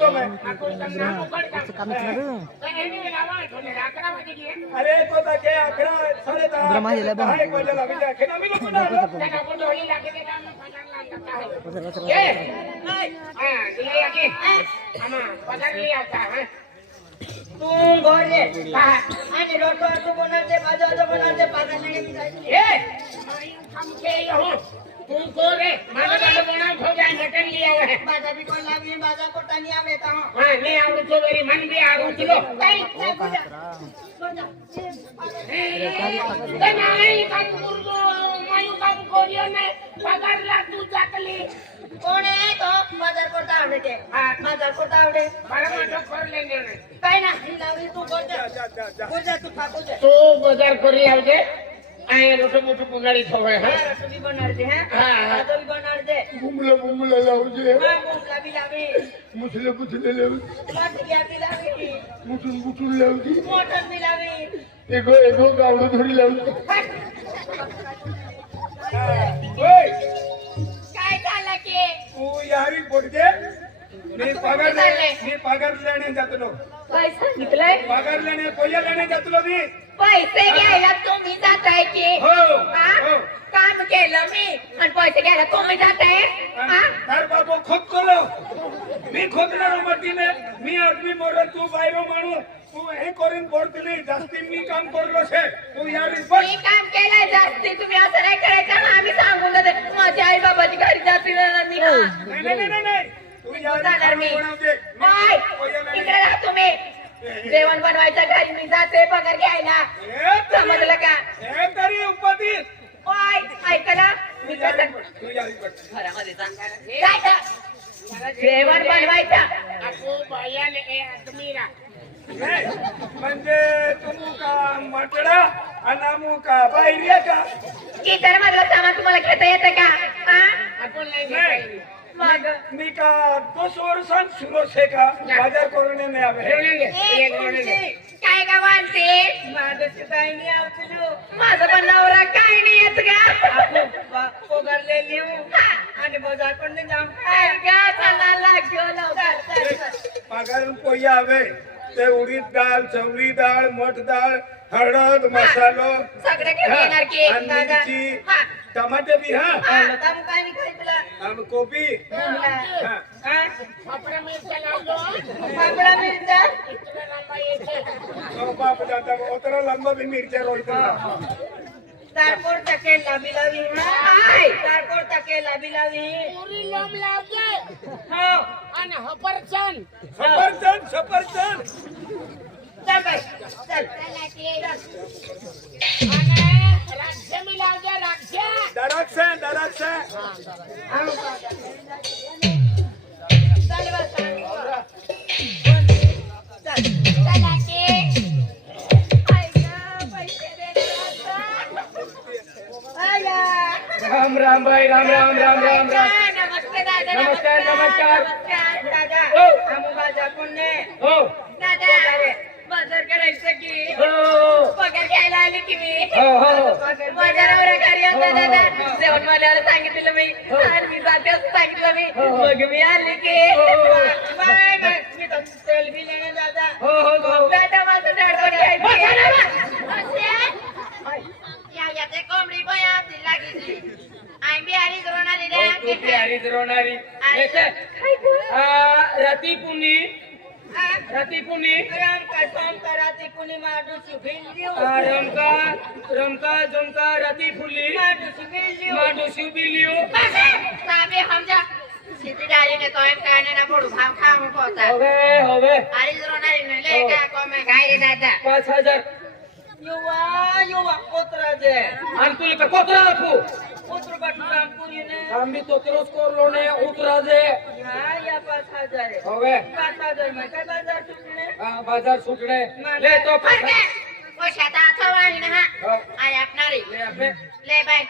तो मैं अरे तो ताके आखरा सारे ता एक बजे लग जा खेना मी लोग ना दिले आके आमा पगार नहीं आता है तू घरे आणि रोटो असो बनाते भाजा असो बनाते पगार नाही ए हम के हो तुमको रे माना तो बना हो जाए मटन लिया हुआ है बाजा भी कोई लावी बाजा को तनिया में ता हां नहीं आउ तो मेरी मन भी आ रही चलो नहीं काम करदो मायू काम करियो ने पगार ला तू जातली कोण आहे तो बाजार करता आवडे के हां बाजार करता आवडे मला मोठो कर लेने काय ना लावी तू जा तू फाको जा तो बाजार करी आवडे आए रोटो मोटो पगाड़ी थवे हां रोटो भी बना दे हैं हां तो भी बना दे मुमला लाओ जे हां मुमला भी लावे मुसले लाओ बात क्या भी लावे मुटुन लाओ जी मोटन भी लावे एगो गावडो धरी लाओ ओए काय झालं की तू यारी बोलते मी पगार लेने जातलो काय सांगितलंय पगार लेने कोया लेने जातलो मी पैसे घ्यायला तुम्ही जाताय की हो काम केलं मी आणि पैसे घ्यायला तुम्ही जाताय तर बाबू खुद करो मी खोदणार मटीने मी आदमी मोर तू बायरो माणू तू हे करून बोलतली जास्ती मी काम करलो छे तू यार मी काम केलंय जास्ती तुम्ही असं नाही करायचं ना आम्ही सांगून देते माझी आई बाबाची घरी जातील नाही तू यार जाणार मी बाय इकडे राहा तुम्ही जेवण बनवायचं घरी मी जाते पगार घ्यायला समजलं का हे तरी उपती बाय ऐकला मी घरामध्ये जेवण बनवायचं आपो बायाने आदमीरा म्हणजे तुमू का मटडा अनामू का बाहेरिया का की तर माझं सामान तुम्हाला घेता येतं का आपण नाही मग मी का 2 वर्षां सुरू से का बाजार करने में आवे काय का वानते माझं काय नाही आवतलो माझं पण नवरा काय नाही येत का पगार ले लिऊ आणि बाजार पण नाही जाम काय का चला लाग्यो लवकर पगार कोई आवे ते उडीद डाळ चवळी डाळ मठ डाळ हळद मसालो सगळे घेणार की मिरची टमाटे भी हां तम काय नाही खायला हम कोबी हां पापड़ा मिर्चा लाओ पापड़ा मिर्चा इतना लंबा ये तो बाप जाता उतना लंबा भी मिर्चा रोल कर तारकोर तके लाबी हाय तारकोर तके लाबी पूरी लोम लागे हां आणि सफरचंद चल भाई चल आणि राक्षे मिलाव दे राक्षे दरक्षे चल बस चला के पैसे दे राम भाई राम नमस्ते दादा नमस्कार दादा हम बाजार कोणने हो दादा बाजार करायचं की हो पगार घ्यायला आली की मी हो बाजारावर घरी होता दादा जेवण मला सांगितलं मी आणि मी जाते असं सांगितलं मी मग मी आली की बाय मी तर तेल बी लेणे दादा हो दादा माझं डाळ घ्यायचं या ते कोंबडी बया लागली आई बिहारी रोणारी रे बिहारी रोणारी रती पुनी राम का सोम का राती पुनी माडू सुबिलियो रमका जमका रती फुली माडू सुबिलियो साबे हमजा सीधी डाली ने तो एक कहने ना पड़ू भाव खाम होता होवे आरी रोणारी ने ले का को मैं गाय रे दादा 5000 युवा कोतरा जे आन तुले का कोतरा रखू कोतरा बाटू काम पुरी ने हम भी तो तेरोस करलो ने उतरा जे हां या 5000 होवे 5000 में काय बाजार सुटणे हां बाजार सुटणे ले तो ओ शाता थवानी ना आय आपनारी ले बाय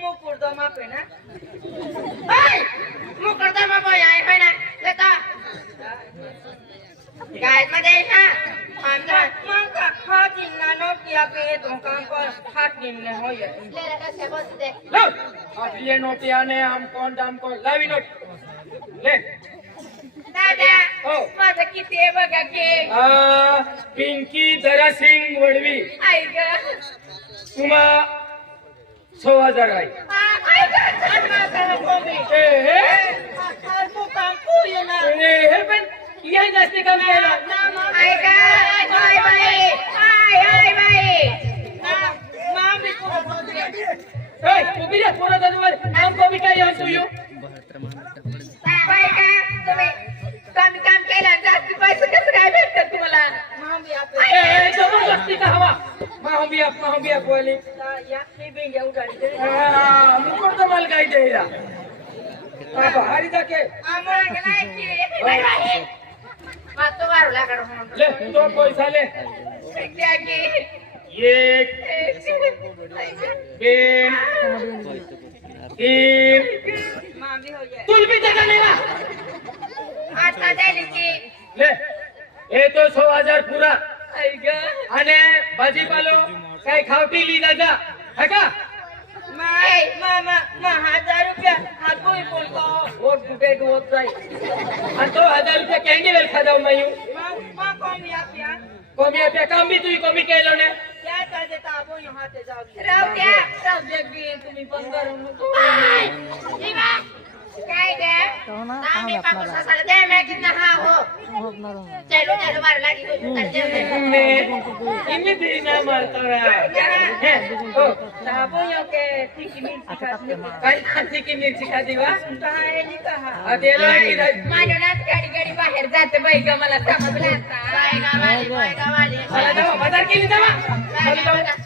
मुकुर दो मापे ना बाय मुकुर दो मापे आय है ना ले तो गाय मध्ये हां मंगा हाथ इन्ना नोटिया पे दुकान पर हाथ निम्ने हो ये ले रखा से बस दे लो अब ये नोटिया ने हम कौन दाम को लावी नोट ले किती आहे बघा की पिंकी दरासिंग वडवी आई ग तुम्हा 6000 आहे हे पण या जास्ती कमी काम केलं जास्त पैसे कसं काय भेटतात तुम्हाला जबरदस्ती का हवा महाबिया कोली मुकुट माल काय द्यायला हरी जाके ले तो पैसा ले एक तीन तुल भी जगह लेगा आता द्यायली की ले हे तो 6000 पुरा आणि भाजीपालो काय खावटी ली जा है का मामा 1000 रुपया हा कोई बोलतो वोट कुठे होत जाई आणि तो 1000 रुपया कॅन्डी वेल खादाव नाही मामा कमी आपल्या काम बी तुम्ही कमी केलं ना राहू द्या तुम्ही पण काय आम्ही पापा साला दे मैं कितना हाँ हो चलो चलो मार लागी इन्हें भी ना मारता रहा हो साबो यो के तीखी मिर्ची काय तीखी मिर्ची खाती वा कहाँ है नहीं कहा अदेला इधर मानो ना गाड़ी बाहेर जाते बाई का मला समजला बायगा वाली मला जाओ बाजार केली जावा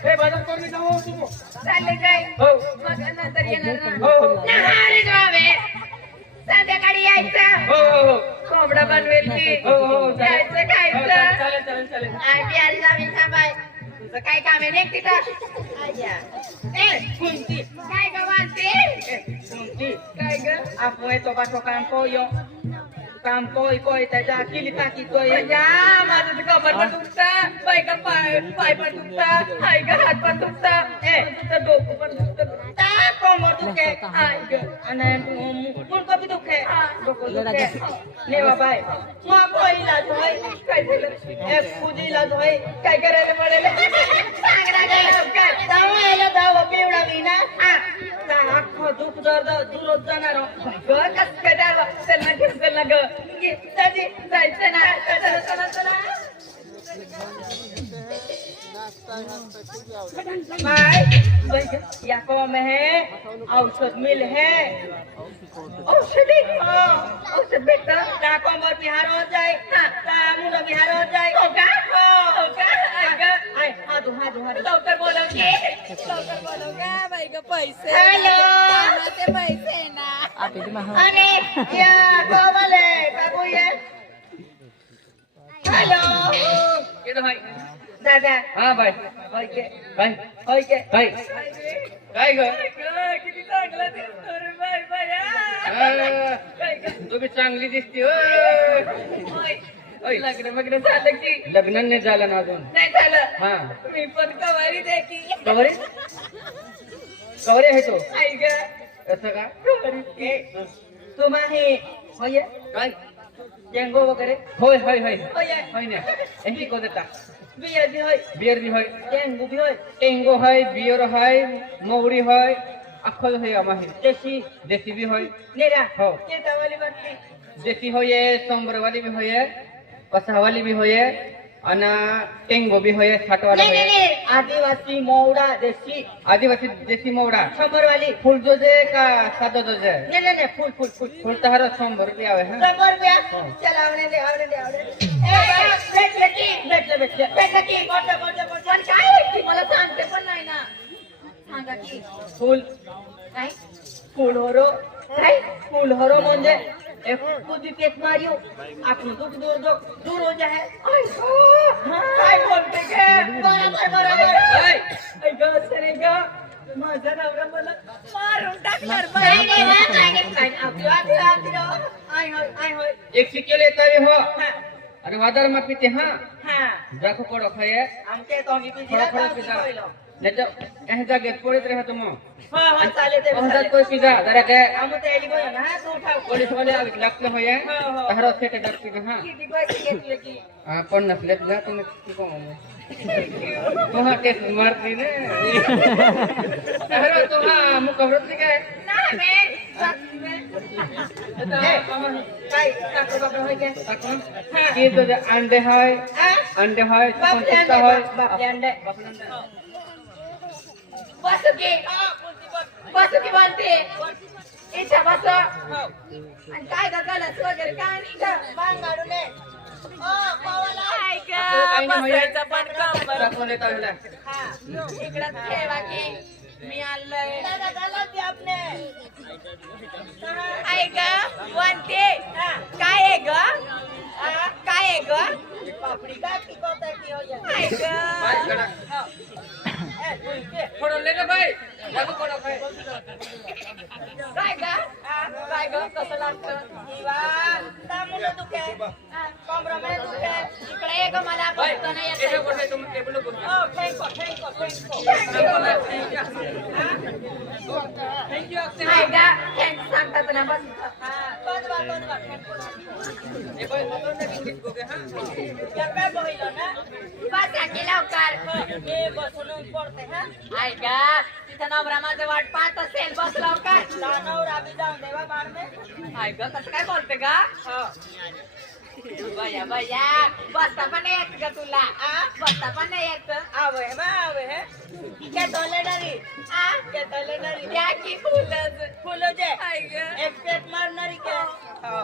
हे बाजार कोणी जाओ तुम्ही चालले काय हो मग नंतर येणार ना हो नहारी जावे संध्याकाळी यायचं हो हो कोंबडा बनवेल की हो हो यायचं खायचं चालेल आई प्यारी जावी थांबाय तुझं काय काम आहे नाही तिथं कुंती काय ग वालते कुंती काय ग आपो तो बाटो काम कोई त्याच्या किली टाकी कोई या माझं तर कमर पण दुखता बाई का पाय पण दुखता आई ग हात पण दुखता तुझं डोकं पण दुखतं कमर दुखे आई ग आणि मुंडको भी दुखे डोकं दुखे नेवा बाय मग कोई इलाज होय काय झालं एक खुद इलाज होय काय करायला पडेल सांग ना काय दवायला दावा पिवळावी ना अख्खं दुख दर्द दुरत जाणार ग कस काय द्यावा त्यांना घेऊन ना ग जायचं ना चला भाई या को में है औषध मिल है औषधी औषध भेटतं टाको मर बिहार हो जाए मुला बिहार हो जाए हो का आय हादू लवकर बोलव का बाई ग पैसे कामाचे पैसे ना आणि या कोमले काकू ये हॅलो केडो हाय दादा हां बाय होय के काय ग किती चांगला दिसतो रे बाई बाया तुम्ही चांगली दिसते लग्न बघणं झालं की लग्न नाही झालं ना अजून नाही झालं हा मी पण कवारी दे की कवरे आहे तो आई ग कसं का कवारी तुम्हा हे होय काय डेंगू वगैरे होय होय ना एंटी को देता बियर भी होय बियर भी होय डेंगू भी होय टेंगो है बियर है मौरी है अखल है अमाही देसी भी है नेरा हो के दवाली बनती देसी हो ये सोमबर वाली भी हो ये पसा वाली भी हो ये अना टेंगो भी हो ये छाट वाला हो ये आदिवासी मौड़ा देसी आदिवासी देसी मौड़ा छबर वाली फूल जो जे का सादो जो जे नहीं फूल फूल तहर 100 रुपया है 100 रुपया चल आवने दे भेटले की पण काय आहे मला सांगते पण नाही ना सांगा की फूल काय फूल होरो काय फूल होरो म्हणजे एक खुदी पेट मारियो आपलं दुख दूर हो जाए काय बोलते के बरोबर ऐ ग सरे ग माझा नवरा मला मारून टाकणार काय आय होय एक सिकेले तरी हो अरे वादर मत पिते हां हां जाको पड़ो खाए आमके तो मी पिला त्याच्या ह्याचा घेत पडत राहतो मग हा चालेल ते कोणता तो पिझ्झा जरा काय आमू ते एली गोय ना तू उठाव पोलीस वाले लागलं होय हर सेट लागते हा किती पैसे घेतले की आपण नसले तुला तुम्ही तो हा केस मारती ने अरे तो हा मुख भरत काय काय काकू बाबा होय काय की तो अंडे है बापले अंडे बसुकी बनते इच्छा बस आणि काय गलस वगैरे काय नाही का बांग काढून इकडं ठेवा की मी आणलंय आहे का बनते काय आहे ग काय आहे ग पापडी काय पिकवताय की आहे ग थोडं ले भाई लागू कोणा भाई काय ग कसं लागतं निवांत दामुलं दुखे कमरामध्ये दुखे इकडे ये ग मला बसता नाही येत आहे का थँक्स सांगतात ना बस बसून पडते आहे का तिथं नवरा माझं वाट पाहत असेल बस लवकर नवरा बी जाऊन देवा बाळमे आहे ग कसं काय बोलते का बया बया बसता पण नाही येत ग तुला बसता पण नाही येत आवे बा आवे हे टॉयलेटरी के टॉयलेटरी क्या की फुलं जे एक पेट मारणारी के हो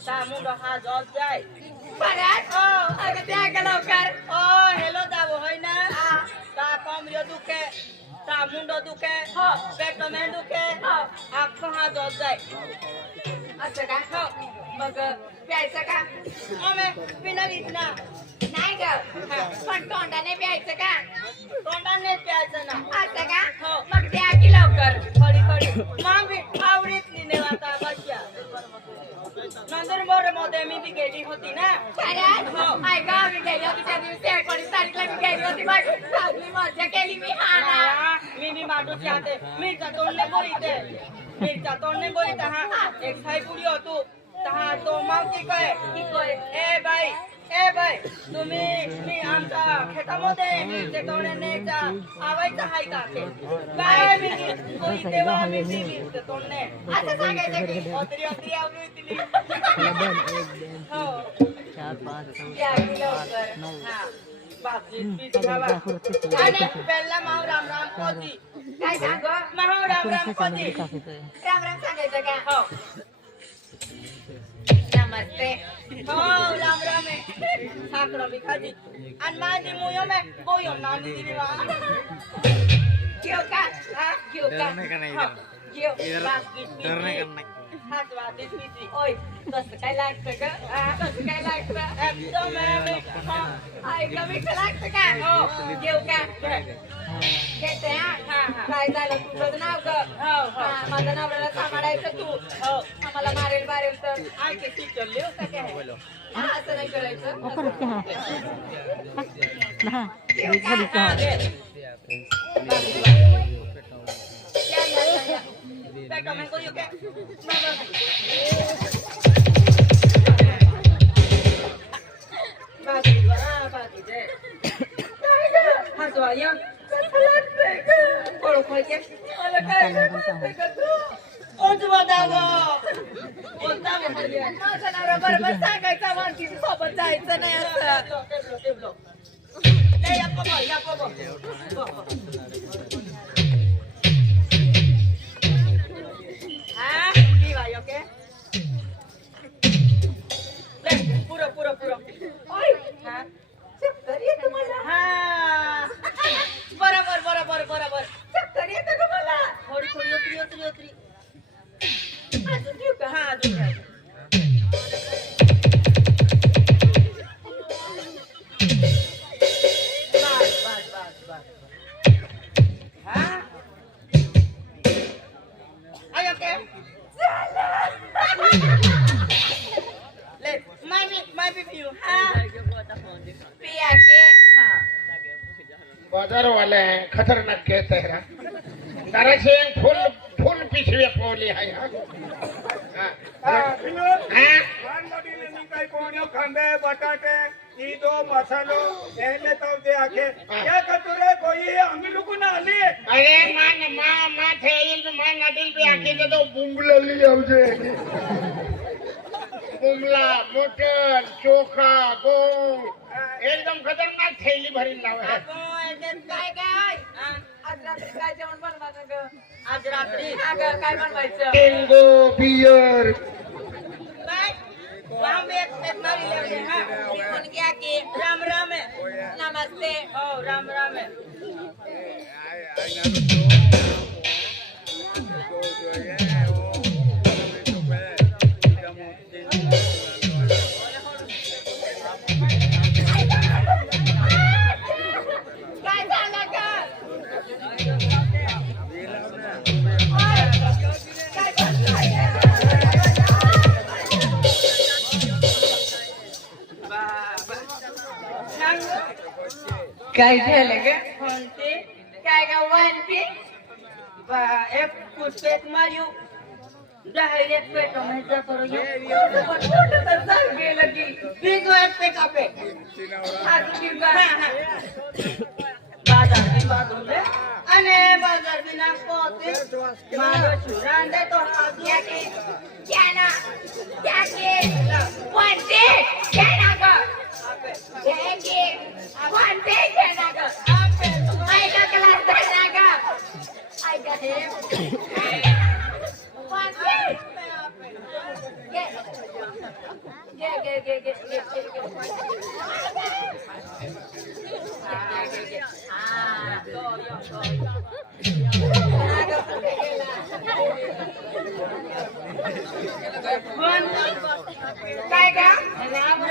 सामुंड हा जॉब जाय परत अगं त्या का लवकर हेलो जावं होय ना ता कमर दुखे ता मुंड दुखे पेट में दुखे अख्खा हा जॉब जाय असं का मग प्यायचं का पिणारीच ना नाही ग पण तोंडाने प्यायचं का तोंडाने प्यायचं ना असं का मग द्या की लवकर थोडी मामी आवडीतली नाही आता बसया नंदुरबार मध्ये मी बी गेली होती ना ऐका मी गेली होती त्या दिवशी 19 तारीखला मी गेली होती चांगली मजा केली मी हा ना मी बी माटूची हाते मिरचा तोडणे बोलीत हा एक साई पुडी होतो तहा तो मावती काय ए बाई तुम्ही मी आमच्या खेतामध्ये मिरचे तोडणे आवायचं हाय का काय मी तेव्हा मी मिरचे तोडणे असं सांगायचं की ओतरी आवडली हो 4 5 पहिला माव राम राम कोती काय सांग माव राम राम कोती राम राम सांगायचं का हो नमस्ते हो राम राम आहे साखर बी खाली आणि माझी मुयो में बोयो नामी दिली वा घेऊ का घेऊ का घेऊ हात वाटेत मित्री ओय कसं काय लागतं ग कसं काय लागतं एकदम ऐका मीठ लागतं का हो घेऊ का घेते हा काय झालं तुझं नाव ग माझ्या नवऱ्याला सांभाळायचं तू आम्हाला मारेल तर आणखी सुचवले होतं काय असं नाही करायचं बरोबर सांगायचा माणशी सोबत जायचं नाही असं पुरं चक्कर येतं मला बरोबर चक्कर येतं का मला थोडी उतरी अजून घेऊ का अजून घ्या बाजार वाले हैं खतरनाक कहते हैं दरअसे फुल फुल पिशवी पोली है खंबे बटाटे ईदो मसालो एने तव दे आके क्या कतुरे कोई अंग लुकून आली अरे मान मा थे इल्म मान नदिल पे आके तो बुंगला ली आवजे बुंगला मटन चोखा गो एकदम खतरनाक थैली भरीन लावे है काय काय आज रात्री काय जेवण बनवायचं ग आज रात्री अगं काय बनवायचं टेंगो बियर काय राम एक मारी ले हां कोण क्या की राम राम है नमस्ते ओ राम राम है काय झालं का काय झालं ग कोणते काय ग वनपी एक पुस्तक मारियो डायरेक्ट पेटो माहिती करू तर चाल गेलं की बिग वाटते कापे बाजार भी बाजूले आणि बाजार भी ना पोते मारो चुरान दे तो क्या के क्या ना वनपी क्या ना ग one day can I go? I got class can I go? I got him. One day. Get. Go. काय का राम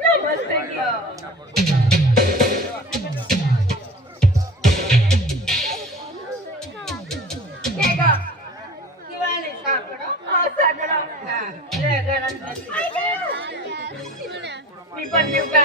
नमस्ते मी पण येऊ का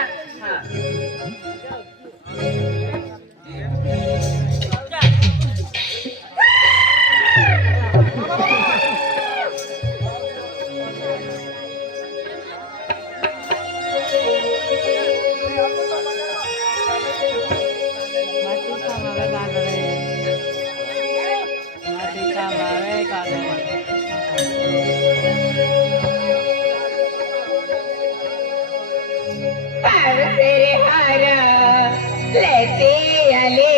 तेरे हारा लेते आले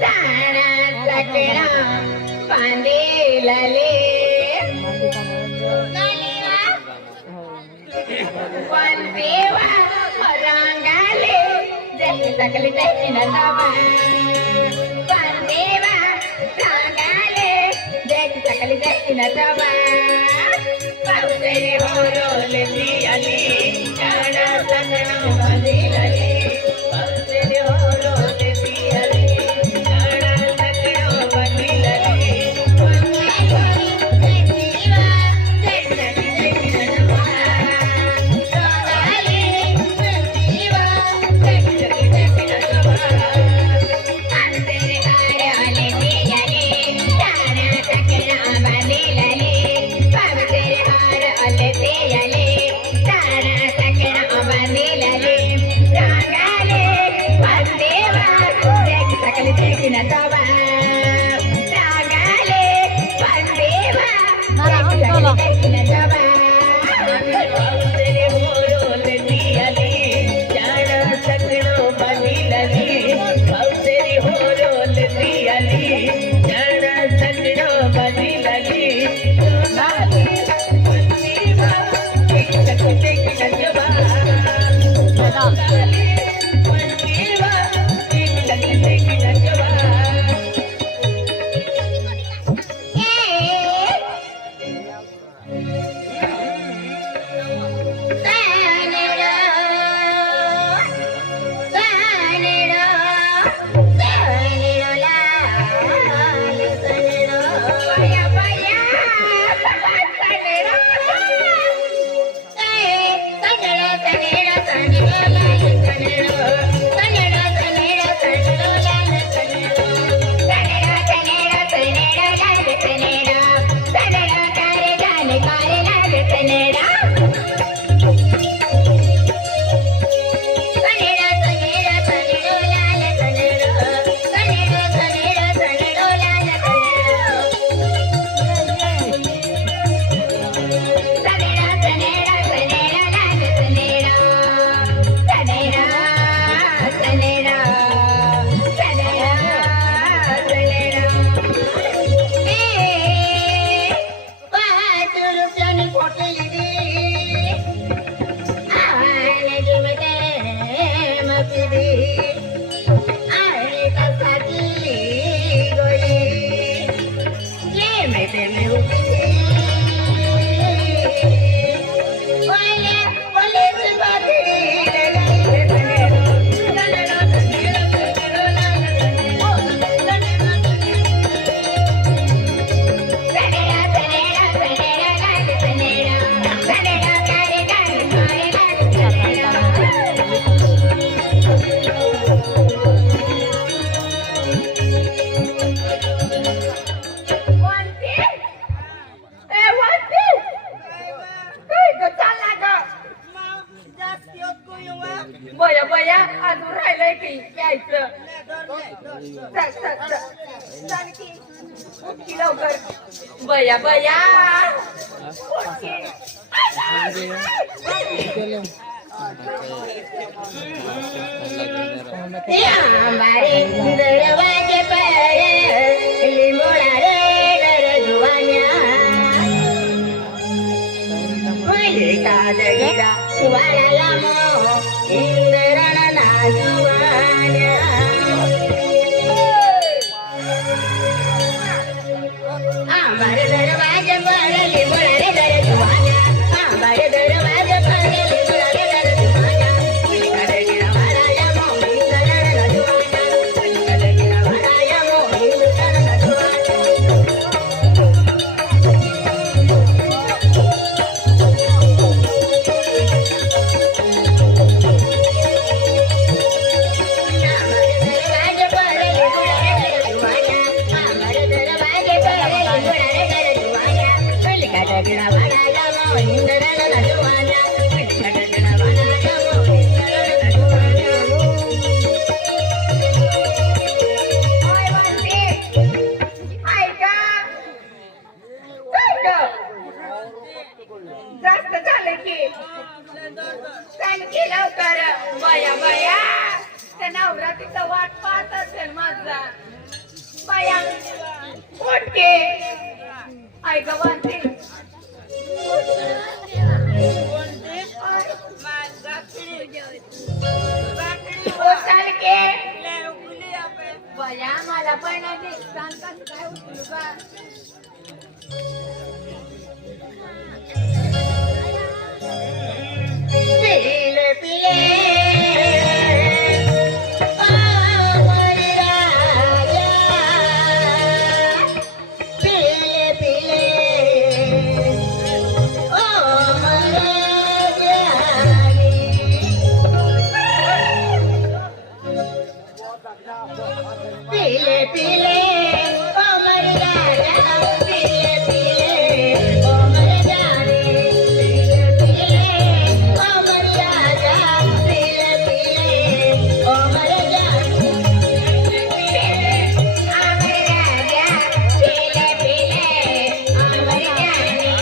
जाना सकना पांडे लाले वन देवा रंगाले जल्दी सकली जल्दी नवा वन देवा रंगाले जल्दी सकली जल्दी नवा तेरे हो रोले दियाले जाना सकना बदिलाले तेरे हो रोले दियाले जाना सकना बदिलाले जीवा देखना देखना सोनाले जीवा देखना देखना तेरे हारे वाले दियाले जाना सकना बदिलाले लेते आले तारा सकना बंदिलाले रागाले बंदेवा देख सकले देखना तबा रागाले बंदेवा देख सकले देखना तबा तेरे होरो लेते आले जाना सकना बंदिलाले तेरे होरो लेते आले जाना सकना बंदिलाले Sanjay बया बया अजून राहिलंय की यायचं चल चल चल चल की उठकी लवकर बया बया हमारे दरवाजे पर लिंबोड़ा रे डर जुआनिया का दगीरा वाला लामो इंद्रण ना जुआनिया हमारे दरवाजे पर लिंबोड़ा रे डर जुआनिया हमारे दरवाजे पर लिंबोड़ा रे डर जुआनिया का दगीरा वाला लामो इंद्रण ना जुआनिया का दगीरा वाला लामो इंद्रण ना जुआनिया जास्त झालं की आणखी लवकर बया बया त्या नवरा तिथं वाट पाहत असेल माझा बया उठके ऐक म्हणते बया मला पण दिसतान कसं काय उठलो का पीले पीले अमर राजा पीले पीले अमर राजा पीले पीले अमर राजा पीले पीले अमर जाने पीले पीले अमर राजा पीले पीले अमर जाने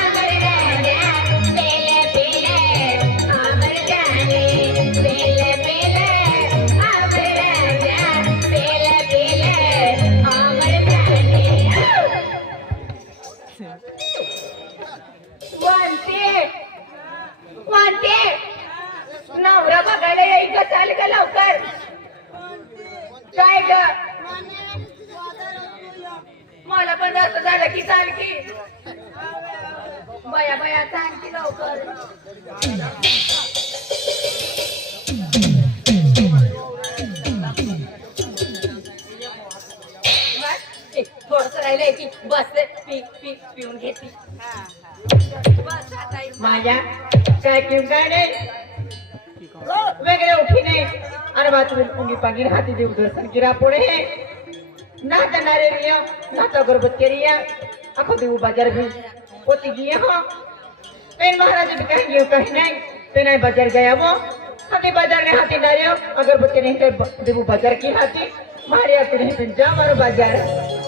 अमर राजा पीले पीले अमर जाने पीले पीले अमर राजा पीले पीले अमर जाने नवरा बघायला येईल का चाल का लवकर काय ग मला पण जास्त झालं की चाल की बया बया चाल की लवकर थोडस राहिलंय की बस पिऊन घेते बस आता माझ्या काय किंवा काय नाही वेगळे उठी नाही आणि बातमी पुंगी पांगी हाती देऊ दर्शन किरा पुढे ना जाणारे रिया ना तो गर्भत करिया आखो देऊ बाजार भी पोती गिया हो पेन महाराज भी कहीं नहीं पेन बाजार गया वो हाथी बाजार ने हाथी डालियो अगरबत्ती नहीं देऊ बाजार की हाथी मारिया के नहीं जा मारो बाजार